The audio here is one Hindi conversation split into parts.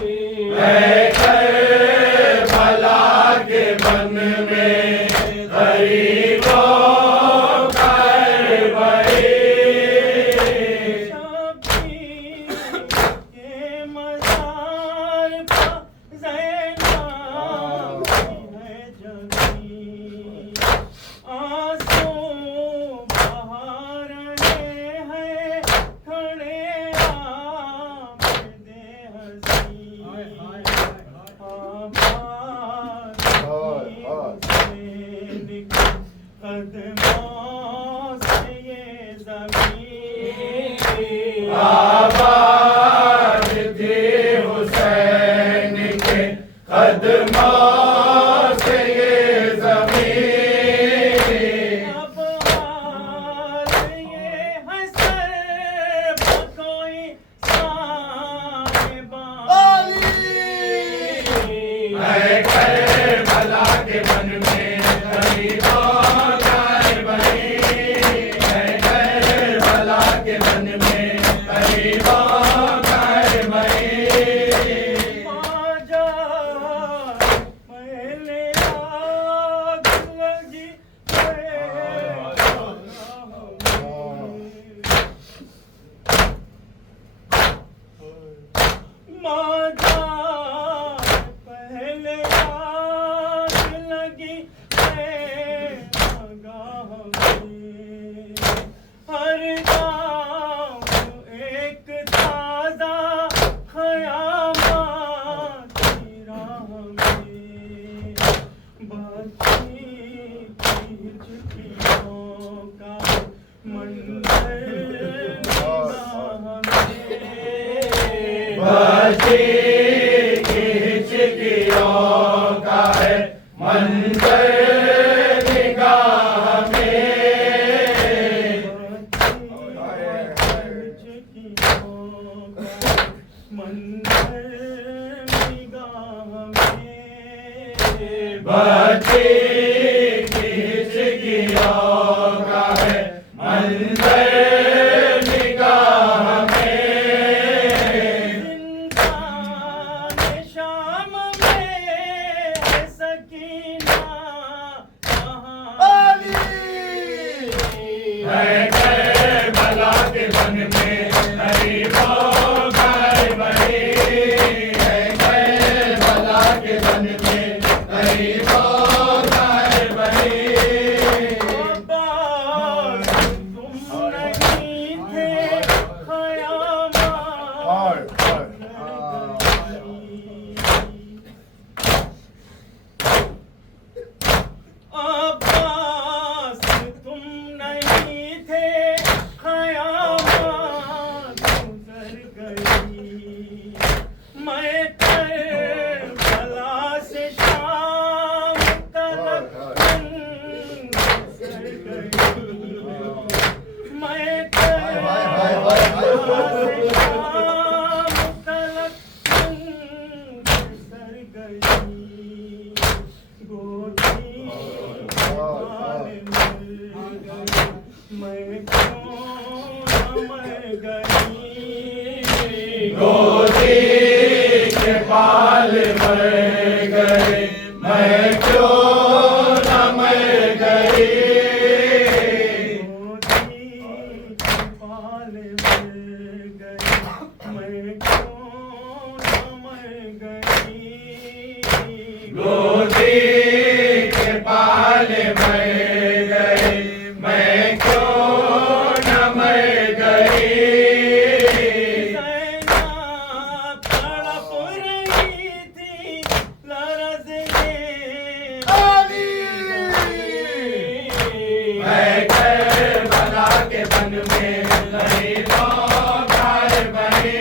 मैं करबला के वन में गरीबों करबई। शबीर के मज़ार पर ज़ैनब है जमी, आंसू बहा रहे हैं खड़े आमदे हसीं। आबाद हुसैन के कदमों से ये ज़मीं। आबाद थी हुसैन के कदमों से ये ज़मीन। अब हाल ये है सर बकोई साहिबा। मैं करबला के वन में गरीबों करबई। मैं करबला के वन में गरीबों करबई। आजा पहले आग लगी माजा पहले आग लगी गाँव में। हर गाँव एक ताज़ा ख़यामत की राह में। बाकी की झुकियों का मंज़र निगाह में। बची की चिकियों का है मंजर निगाह में। बची की चिकियों का है मंजर निगाह में। जिंदान शाम में है सकीना कहाँ। मैं करबला के वन में गरीबों करबई। मैं करबला के वन में गरीबों करबई। अब्बास तुम नहीं थे ख़यामत अब्बास तुम नहीं थे ख़यामत गुज़र गई। मैं करबला से शाम तलक गुज़र गई। मैं करबला से शाम तलक गुज़र गई। गोदी वाले मर गए, मैं क्यों न मर गई। गोदी के पाल मर गए, मैं क्यों न मर गई। गोदी के पाल मर गए, मैं क्यों न मर गई। गोदी के पाल मर गए, मैं क्यों न मर गई। ज़ैनब तड़प रही थी लरज़ मैं करबला के वन में गरीबों करबई।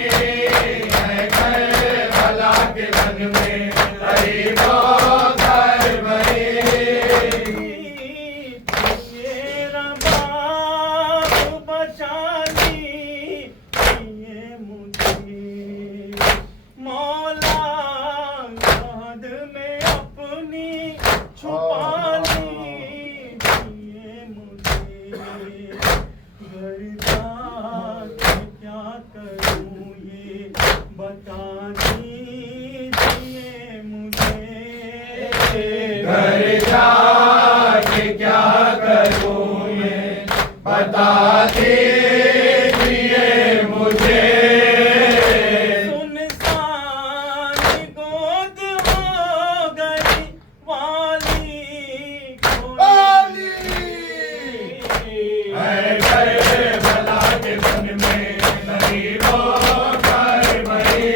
मैं करबला के वन में गरीबों करबई। मेरा बाप बचा ली ये मुझे मौला याद में अपनी छुपा ली ये मुझे। घर जाके क्या करूँ ये बता दी बता दीजिए मुझे सुनसान गोद हो गई वाली है करबला के वन में गरीबों घर बही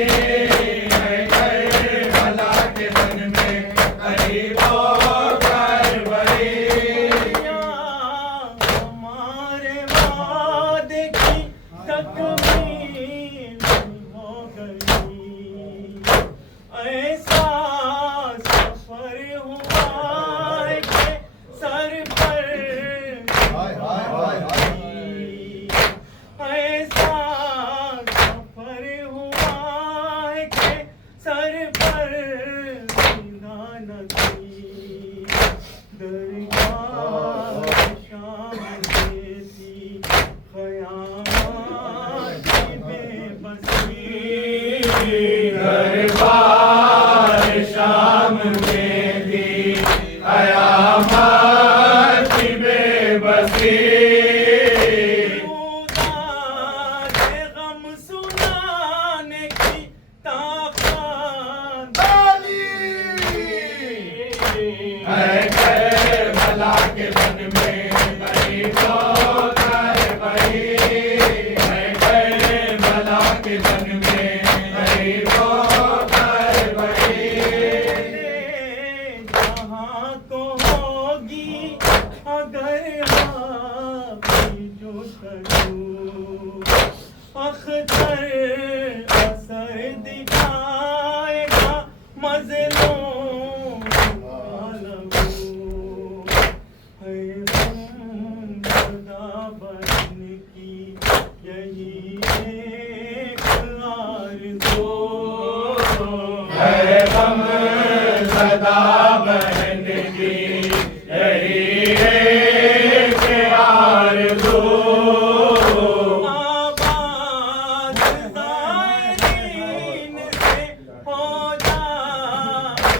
है करबला के वन में गरीबों घर बही हमारे वादे की तकमील हो गई ऐसा सफर हुआ है कि सर पर ऐसा सफर हुआ है कि सर पर नदी दरगाह शाम देती क़यामत की बेबसी दरबार शाम में दी कयामत की बेबसी गम सुनाने की ताकत है करबला के वन में गरीबों घर बही है करबला के वन में गरीबों घर बही जहाँ तो होगी अगर माफ़ी जो करूँ अख्तर असर दिखाएगा मज़लूम है हम खुदा बन की यही एक आरज़ू है गम सदा बहन की यही एक आरज़ू आबाद ज़ायरीन से हो जाए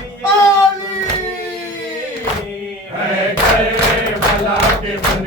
है करबला के वन